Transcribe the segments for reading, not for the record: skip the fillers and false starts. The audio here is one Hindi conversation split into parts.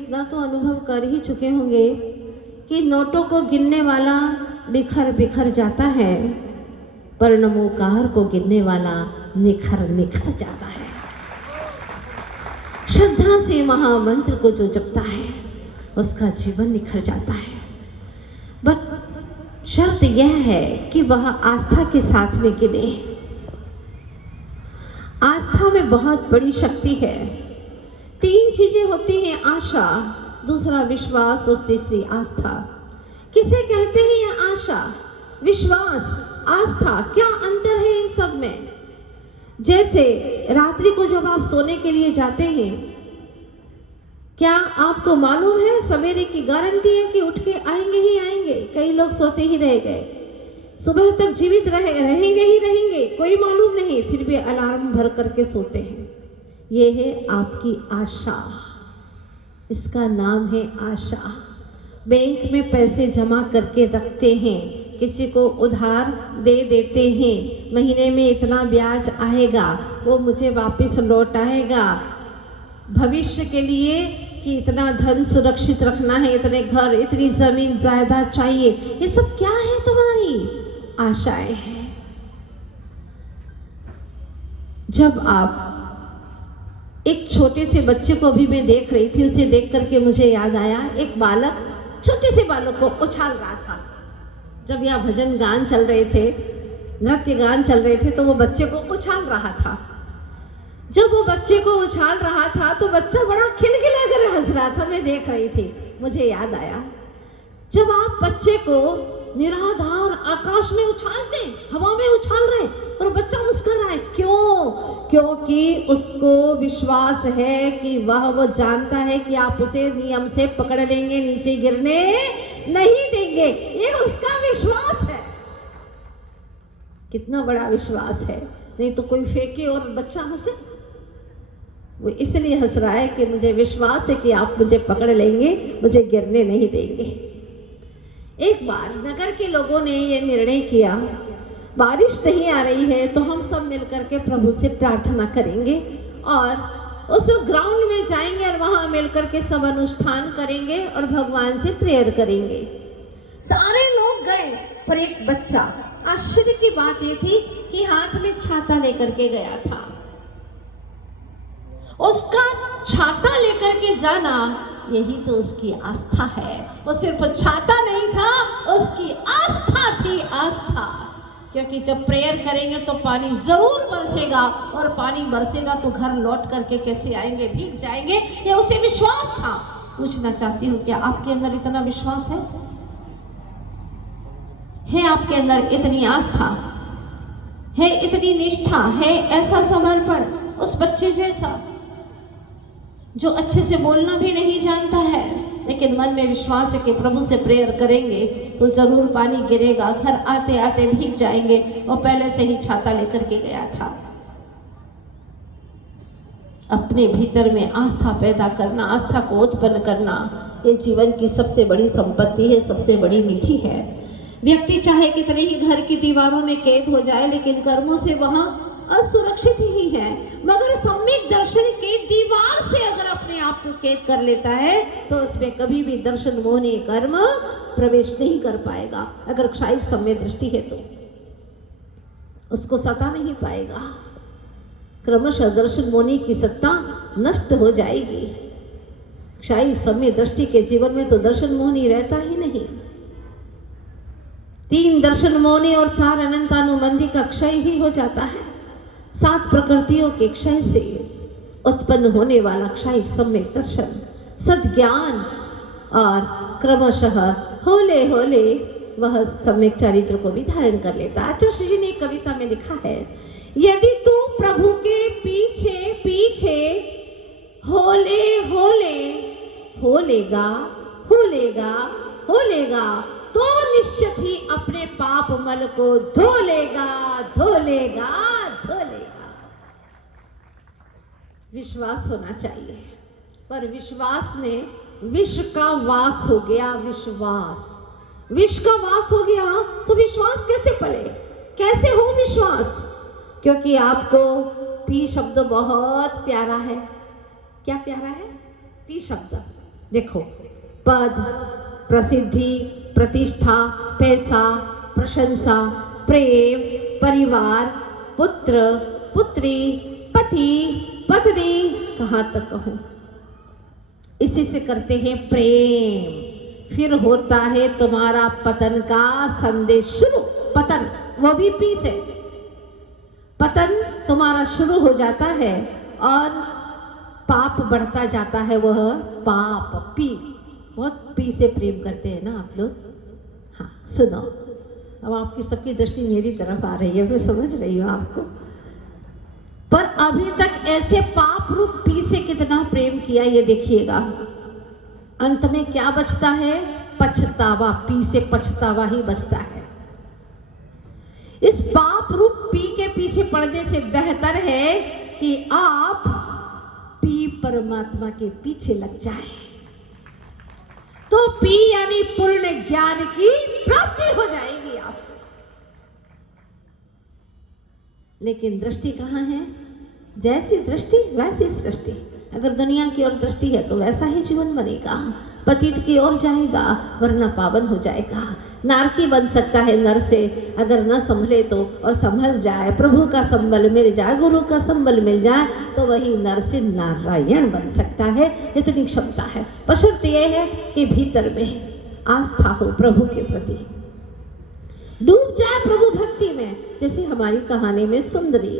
इतना तो अनुभव कर ही चुके होंगे कि नोटों को गिनने वाला बिखर बिखर जाता है, पर नमोकार को गिनने वाला निखर निखर जाता है। श्रद्धा से महामंत्र को जो जपता है उसका जीवन निखर जाता है। बट शर्त यह है कि वह आस्था के साथ में गिने। आस्था में बहुत बड़ी शक्ति है। 3 चीजें होती हैं, आशा, दूसरा विश्वास और तीसरी आस्था। किसे कहते हैं ये आशा, विश्वास, आस्था? क्या अंतर है इन सब में? जैसे रात्रि को जब आप सोने के लिए जाते हैं, क्या आपको मालूम है सवेरे की गारंटी है कि उठ के आएंगे ही आएंगे? कई लोग सोते ही रह गए, सुबह तक जीवित रहेंगे ही रहेंगे, कोई मालूम नहीं, फिर भी अलार्म भर करके सोते हैं। ये है आपकी आशा, इसका नाम है आशा। बैंक में पैसे जमा करके रखते हैं, किसी को उधार दे देते हैं, महीने में इतना ब्याज आएगा, वो मुझे वापस लौट आएगा, भविष्य के लिए कि इतना धन सुरक्षित रखना है, इतने घर, इतनी जमीन जायदाद चाहिए। ये सब क्या है? तुम्हारी आशाएं हैं। जब आप एक छोटे से बच्चे को भी मैं देख रही थी, उसे देख करके मुझे याद आया, एक बालक छोटे से बालक को उछाल रहा था। जब यहाँ भजन गान चल रहे थे, नृत्य गान चल रहे थे, तो वो बच्चे को उछाल रहा था। जब वो बच्चे को उछाल रहा था तो बच्चा बड़ा खिलखिला कर हंस रहा था, मैं देख रही थी। मुझे याद आया, जब आप बच्चे को निराधार आकाश में उछालते, हवा में उछाल रहे और बच्चा मुस्कुरा रहा है, क्यों? क्योंकि उसको विश्वास है कि वो जानता है कि आप उसे नियम से पकड़ लेंगे, नीचे गिरने नहीं देंगे। ये उसका विश्वास है। कितना बड़ा विश्वास है! नहीं तो कोई फेंके और बच्चा हंसे। वो इसलिए हंस रहा है कि मुझे विश्वास है कि आप मुझे पकड़ लेंगे, मुझे गिरने नहीं देंगे। एक बार नगर के लोगों ने ये निर्णय किया, बारिश नहीं आ रही है तो हम सब मिलकर के प्रभु से प्रार्थना करेंगे और उस ग्राउंड में जाएंगे और वहां मिलकर के सब अनुष्ठान करेंगे और भगवान से प्रेयर करेंगे। सारे लोग गए, पर एक बच्चा, आश्चर्य की बात ये थी कि हाथ में छाता लेकर के गया था। उसका छाता लेकर के जाना, यही तो उसकी आस्था है। वो सिर्फ छाता नहीं था, उसकी आस्था थी, आस्था। क्योंकि जब प्रेयर करेंगे तो पानी जरूर बरसेगा, और पानी बरसेगा तो घर लौट करके कैसे आएंगे? भीग जाएंगे। ये उसे विश्वास था। पूछना चाहती हूँ, क्या आपके अंदर इतना विश्वास है? आपके अंदर इतनी आस्था है, इतनी निष्ठा है, ऐसा समर्पण उस बच्चे जैसा जो अच्छे से बोलना भी नहीं जानता है, लेकिन मन में विश्वास है कि प्रभु से प्रेयर करेंगे तो जरूर पानी गिरेगा, घर आते आते भीग जाएंगे, और पहले से ही छाता लेकर के गया था। अपने भीतर में आस्था पैदा करना, आस्था को उत्पन्न करना, ये जीवन की सबसे बड़ी संपत्ति है, सबसे बड़ी निधि है। व्यक्ति चाहे कितने ही घर की दीवारों में कैद हो जाए, लेकिन कर्मों से वहां असुरक्षित ही है। मगर सम्यक दर्शन के दीवार से अगर अपने आप को कैद कर लेता है तो उसमें कभी भी दर्शन मोहनी कर्म प्रवेश नहीं कर पाएगा। अगर क्षायिक सम्यक दृष्टि है तो उसको सता नहीं पाएगा। क्रमशः दर्शन मोहनी की सत्ता नष्ट हो जाएगी। क्षायिक सम्यक दृष्टि के जीवन में तो दर्शन मोहनी रहता ही नहीं। 3 दर्शन मोहनी और 4 अनंतानुबंधी का क्षय ही हो जाता है। 7 प्रकृतियों के क्षय से उत्पन्न होने वाला क्षायिक सम्यक दर्शन, सद्ज्ञान, और क्रमशः होले होले वह सम्यक चरित्र को भी धारण कर लेता। आचार्य जी ने एक कविता में लिखा है, यदि तू प्रभु के पीछे पीछे होले होले होलेगा होलेगा होलेगा तो निश्चित ही अपने पाप मल को धो लेगा धो लेगा धो लेगा। विश्वास होना चाहिए, पर विश्वास में विष का वास हो गया। विष का वास हो गया तो विश्वास कैसे पले? कैसे हो विश्वास? क्योंकि आपको पी शब्द बहुत प्यारा है। क्या प्यारा है? पी शब्द। देखो, पद, प्रसिद्धि, प्रतिष्ठा, पैसा, प्रशंसा, प्रेम, परिवार, पुत्र, पुत्री, पति, पत्नी, कहाँ तक कहूँ, इसी से करते हैं प्रेम। फिर होता है तुम्हारा पतन का संदेश शुरू। पतन, वो भी पी से। पतन तुम्हारा शुरू हो जाता है और पाप बढ़ता जाता है, वह पाप, पी। बहुत पी से प्रेम करते हैं ना आप लोग। हाँ सुनो, अब आपकी सबकी दृष्टि मेरी तरफ आ रही है, मैं समझ रही हूँ आपको। पर अभी तक ऐसे पाप रूप पी से कितना प्रेम किया ये देखिएगा। अंत में क्या बचता है? पछतावा। पी से पछतावा ही बचता है। इस पाप रूप पी के पीछे पड़ने से बेहतर है कि आप पी परमात्मा के पीछे लग जाए, तो पी यानी पूर्ण ज्ञान की प्राप्ति हो जाएगी आपको। लेकिन दृष्टि कहाँ है? जैसी दृष्टि वैसी सृष्टि। अगर दुनिया की ओर दृष्टि है तो वैसा ही जीवन बनेगा, पतित की ओर जाएगा वरना पावन हो जाएगा। नारकी बन सकता है नर से, अगर न संभले तो, और संभल जाए, प्रभु का संबल मिल जाए, गुरु का संबल मिल जाए, तो वही नर से नारायण बन सकता है। इतनी क्षमता है। बशर्ते यह है कि भीतर में आस्था हो प्रभु के प्रति, डूब जाए प्रभु भक्ति में। जैसे हमारी कहानी में सुंदरी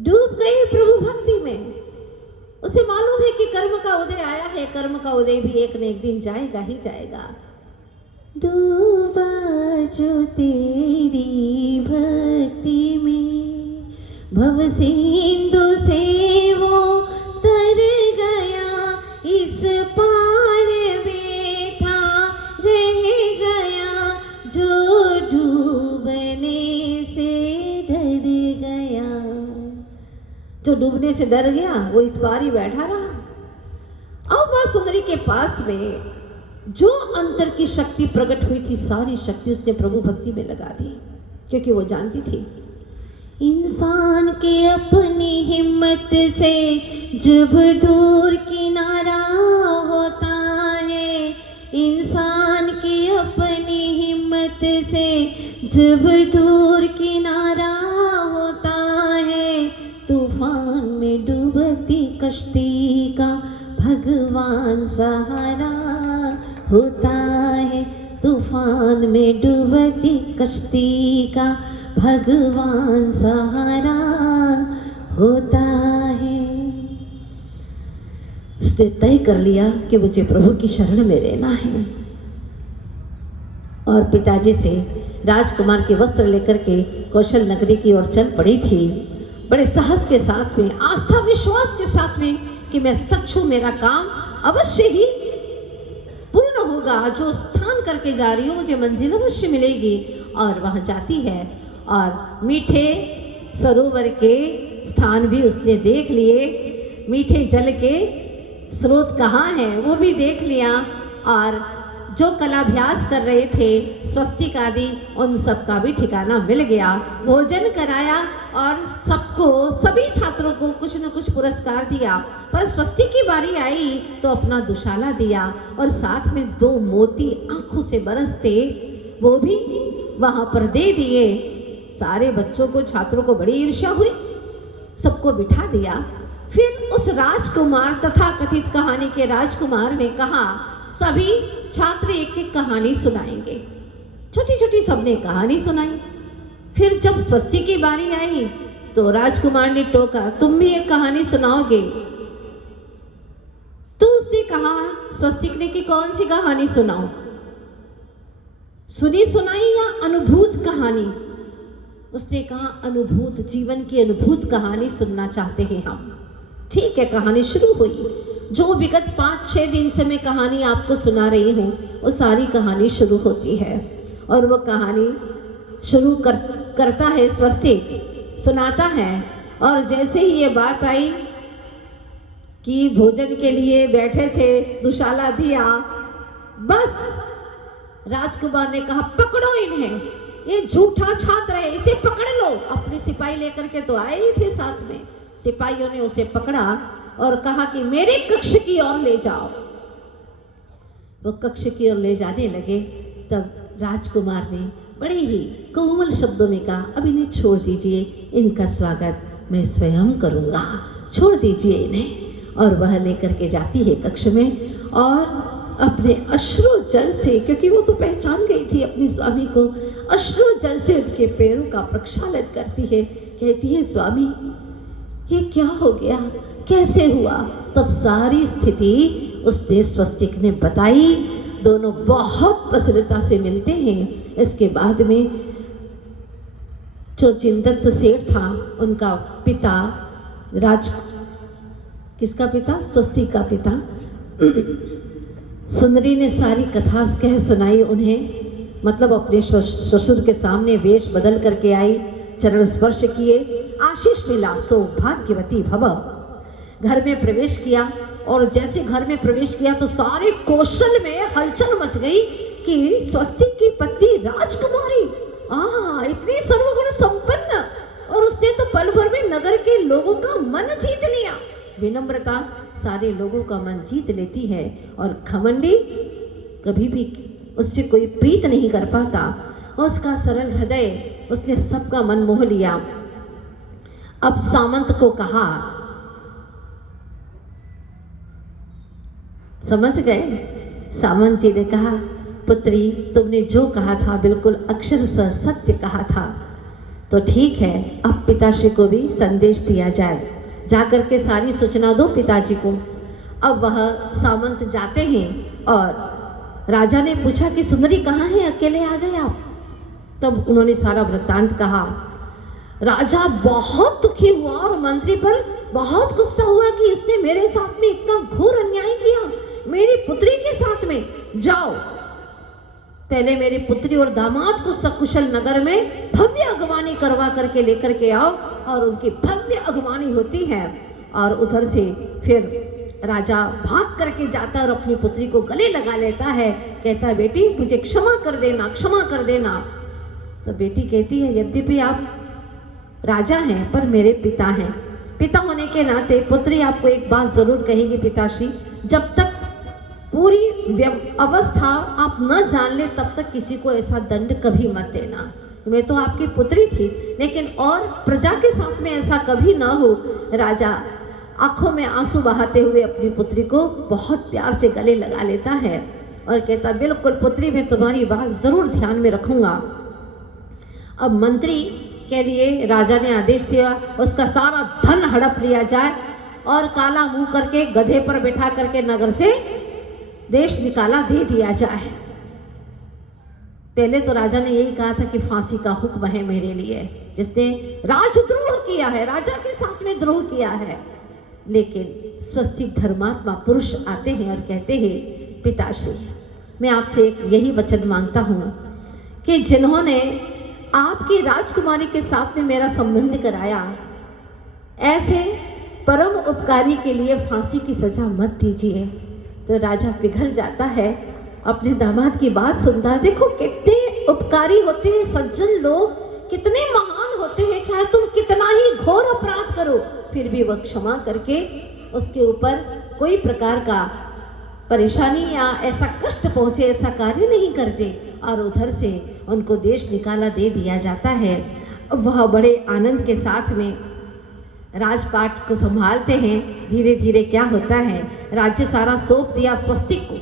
डूब गई प्रभु भक्ति में। उसे मालूम है कि कर्म का उदय आया है, कर्म का उदय भी एक न एक दिन जाएगा ही जाएगा। डूबा जो तेरी भक्ति में, भव सिंधु से वो तर गया, इस पार बैठा रह गया, जो डूबने से डर गया। जो डूबने से डर गया वो इस बार ही बैठा रहा। अब वह सुंदरी के पास में जो अंतर की शक्ति प्रकट हुई थी, सारी शक्ति उसने प्रभु भक्ति में लगा दी, क्योंकि वो जानती थी इंसान के अपनी हिम्मत से जब दूर किनारा होता है, इंसान की अपनी हिम्मत से जब दूर किनारा होता है, तूफान में डूबती कश्ती का भगवान सहारा होता है, तूफान में डूबती कश्ती का भगवान सहारा होता है। उसने तय कर लिया कि मुझे प्रभु की शरण में रहना है, और पिताजी से राजकुमार के वस्त्र लेकर के कौशल नगरी की ओर चल पड़ी थी, बड़े साहस के साथ में, आस्था विश्वास के साथ में कि मैं सच हूं, मेरा काम अवश्य ही पूर्ण होगा, जो स्थान करके जा रही हूँ मुझे मंजिल अवश्य मिलेगी। और वहां जाती है और मीठे सरोवर के स्थान भी उसने देख लिए, मीठे जल के स्रोत कहाँ है वो भी देख लिया, और जो कलाभ्यास कर रहे थे स्वस्तिक आदि उन सब का भी ठिकाना मिल गया। भोजन कराया और सबको, सभी छात्रों को कुछ न कुछ पुरस्कार दिया, पर स्वस्तिक की बारी आई तो अपना दुशाला दिया, और साथ में 2 मोती आंखों से बरसते वो भी वहां पर दे दिए। सारे बच्चों को, छात्रों को बड़ी ईर्ष्या हुई, सबको बिठा दिया। फिर उस राजकुमार, तथा कथित कहानी के राजकुमार ने कहा सभी छात्र एक एक कहानी सुनाएंगे। छोटी छोटी सबने कहानी सुनाई। फिर जब स्वस्तिक की बारी आई तो राजकुमार ने टोका, तुम भी एक कहानी सुनाओगे? तो उसने कहा, स्वस्तिक ने कि कौन सी कहानी सुनाऊं, सुनी सुनाई या अनुभूत कहानी? उसने कहा अनुभूत, जीवन की अनुभूत कहानी सुनना चाहते हैं हम। ठीक है, कहानी शुरू हुई। जो विगत 5-6 दिन से मैं कहानी आपको सुना रही हूँ वो सारी कहानी शुरू होती है, और वो कहानी शुरू करता है स्वस्तिक, सुनाता है। और जैसे ही ये बात आई कि भोजन के लिए बैठे थे, दुशाला दिया, बस राजकुमार ने कहा पकड़ो इन्हें, ये झूठा छात्र है, इसे पकड़ लो। अपने सिपाही लेकर के तो आए ही थे साथ में। सिपाहियों ने उसे पकड़ा और कहा कि मेरे कक्ष की ओर ले जाओ। वो कक्ष की ओर ले जाने लगे, तब राजकुमार ने बड़े ही कोमल शब्दों में कहा, अब इन्हें छोड़ दीजिए, इनका स्वागत मैं स्वयं करूँगा, छोड़ दीजिए इन्हें। और वह लेकर के जाती है कक्ष में और अपने अश्रु जल से, क्योंकि वो तो पहचान गई थी अपने स्वामी को, अश्रु जल से उनके पैरों का प्रक्षालन करती है, कहती है, स्वामी ये क्या हो गया, कैसे हुआ? तब सारी स्थिति उसने स्वस्तिक ने बताई। दोनों बहुत प्रसन्नता से मिलते हैं। इसके बाद में जो चिंतन सेठ था, उनका पिता किसका पिता? स्वस्तिक का पिता। सुंदरी ने सारी कथा कह सुनाई उन्हें, मतलब अपने ससुर के सामने वेश बदल करके आई, चरण स्पर्श किए, आशीष मिला, सौभाग्यवती भव। घर में प्रवेश किया और जैसे घर में प्रवेश किया तो सारे कौशल में हलचल मच गई कि स्वस्तिक की पत्नी राजकुमारी इतनी सर्वगुण संपन्न, और उसने तो पल भर में नगर के लोगों का मन जीत लिया। विनम्रता सारे लोगों का मन जीत लेती है और घमंडी कभी भी उससे कोई प्रीत नहीं कर पाता। उसका सरल हृदय, उसने सबका मन मोह लिया। अब सामंत को कहा, समझ गए? सामंत जी ने कहा, पुत्री तुमने जो कहा था बिल्कुल अक्षरशः सत्य कहा था, तो ठीक है, अब पिताश्री को भी संदेश दिया जाए, जाकर के सारी सूचना दो पिताजी को। अब वह सामंत जाते हैं और राजा ने पूछा कि सुंदरी कहाँ है, अकेले आ गए आप? तब उन्होंने सारा वृत्तांत कहा। राजा बहुत दुखी हुआ और मंत्री पर बहुत गुस्सा हुआ कि इसने मेरे साथ में इतना घोर अन्याय किया, मेरी पुत्री के साथ में। जाओ पहले मेरी पुत्री और दामाद को सकुशल नगर में भव्य अगवानी करवा करके लेकर के आओ, और उनकी भव्य अगवानी होती है। और उधर से फिर राजा भाग करके जाता है और अपनी पुत्री को गले लगा लेता है, कहता है, बेटी मुझे क्षमा कर देना, क्षमा कर देना। तो बेटी कहती है, यद्यपि आप राजा हैं पर मेरे पिता हैं, पिता होने के नाते पुत्री आपको एक बात जरूर कहेगी पिताश्री, जब तक पूरी अवस्था आप न जान ले तब तक किसी को ऐसा दंड कभी मत देना। मैं तो आपकी पुत्री थी, लेकिन और प्रजा के साथ में ऐसा कभी ना हो। राजा आंखों में आंसू बहाते हुए अपनी पुत्री को बहुत प्यार से गले लगा लेता है और कहता, बिल्कुल पुत्री मैं तुम्हारी बात जरूर ध्यान में रखूंगा। अब मंत्री के लिए राजा ने आदेश दिया, उसका सारा धन हड़प लिया जाए और काला मुंह करके गधे पर बैठा करके नगर से देश निकाला दे दिया जाए। पहले तो राजा ने यही कहा था कि फांसी का हुक्म है मेरे लिए, जिसने राजद्रोह किया है, राजा के साथ में द्रोह किया है। लेकिन स्वस्तिक धर्मात्मा पुरुष आते हैं और कहते हैं, पिताश्री मैं आपसे एक यही वचन मांगता हूँ कि जिन्होंने आपकी राजकुमारी के साथ में मेरा संबंध कराया, ऐसे परम उपकारी के लिए फांसी की सजा मत दीजिए। तो राजा पिघल जाता है, अपने दामाद की बात सुनता है। देखो कितने उपकारी होते हैं सज्जन लोग, कितने महान होते हैं, चाहे तुम कितना ही घोर अपराध करो फिर भी वह क्षमा करके उसके ऊपर कोई प्रकार का परेशानी या ऐसा कष्ट पहुंचे ऐसा कार्य नहीं करते, और उधर से उनको देश निकाला दे दिया जाता है। वह बड़े आनंद के साथ में राजपाट को संभालते हैं। धीरे धीरे क्या होता है, राज्य सारा सौंप दिया स्वस्तिक को,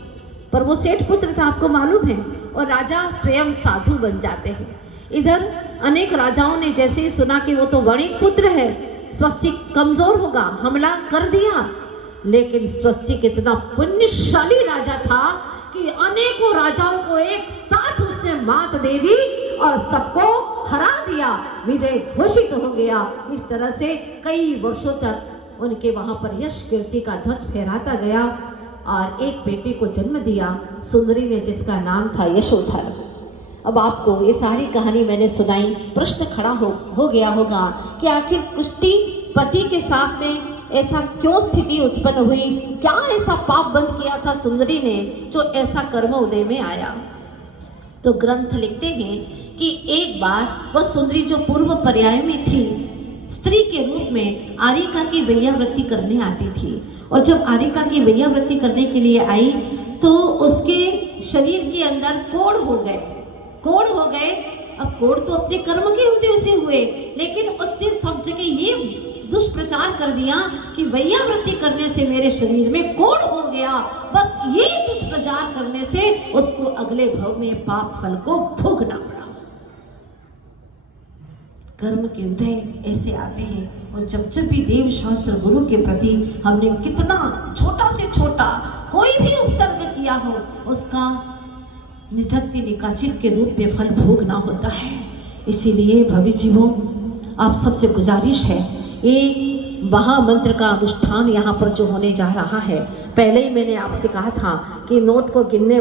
पर वो सेठ पुत्र था आपको मालूम है, और राजा स्वयं साधु बन जाते हैं। इधर अनेक राजाओं ने जैसे ही सुना कि वो तो वणिक पुत्र है, स्वस्तिक कमजोर होगा, हमला कर दिया। लेकिन स्वस्तिक इतना पुण्यशाली राजा था कि अनेकों राजाओं को एक साथ उसने मात दे दी और सबको हरा दिया, विजय घोषित हो गया। इस तरह से कई वर्षों तक उनके वहां पर यश कीर्ति का ध्वज फहराता गया और एक बेटे को जन्म दिया सुंदरी ने, जिसका नाम था यशोधर। अब आपको ये सारी कहानी मैंने सुनाई, प्रश्न खड़ा हो गया होगा कि आखिर कुश्ती पति के साथ में ऐसा क्यों स्थिति उत्पन्न हुई, क्या ऐसा पाप बंद किया था सुंदरी ने जो ऐसा कर्म उदय में आया। तो ग्रंथ लिखते हैं कि एक बार वह सुंदरी जो पूर्व पर्याय में थी, स्त्री के रूप में आरिका की वैयावृत्ति करने आती थी, और जब आरिका की वैयावृत्ति करने के लिए आई तो उसके शरीर के अंदर कोढ़ हो गए। कोढ़ हो गए, अब कोढ़ तो अपने कर्म के वजह से हुए, लेकिन उसने सब जगह ये दुष्प्रचार कर दिया कि वैयावृत्ति करने से मेरे शरीर में कोढ़ हो गया। बस ये दुष्प्रचार करने से उसको अगले भव में पाप फल को भोगना पड़ा। कर्म के उदय ऐसे आते हैं। और जब जब भी देव शास्त्र गुरु के प्रति हमने कितना छोटा से छोटा कोई भी उपसर्ग किया हो, उसका निधत्ति निकाचित के रूप में फल भोगना होता है। इसीलिए भवि जीवों, आप सबसे गुजारिश है, एक महामंत्र का अनुष्ठान यहाँ पर जो होने जा रहा है, पहले ही मैंने आपसे कहा था कि नोट को गिनने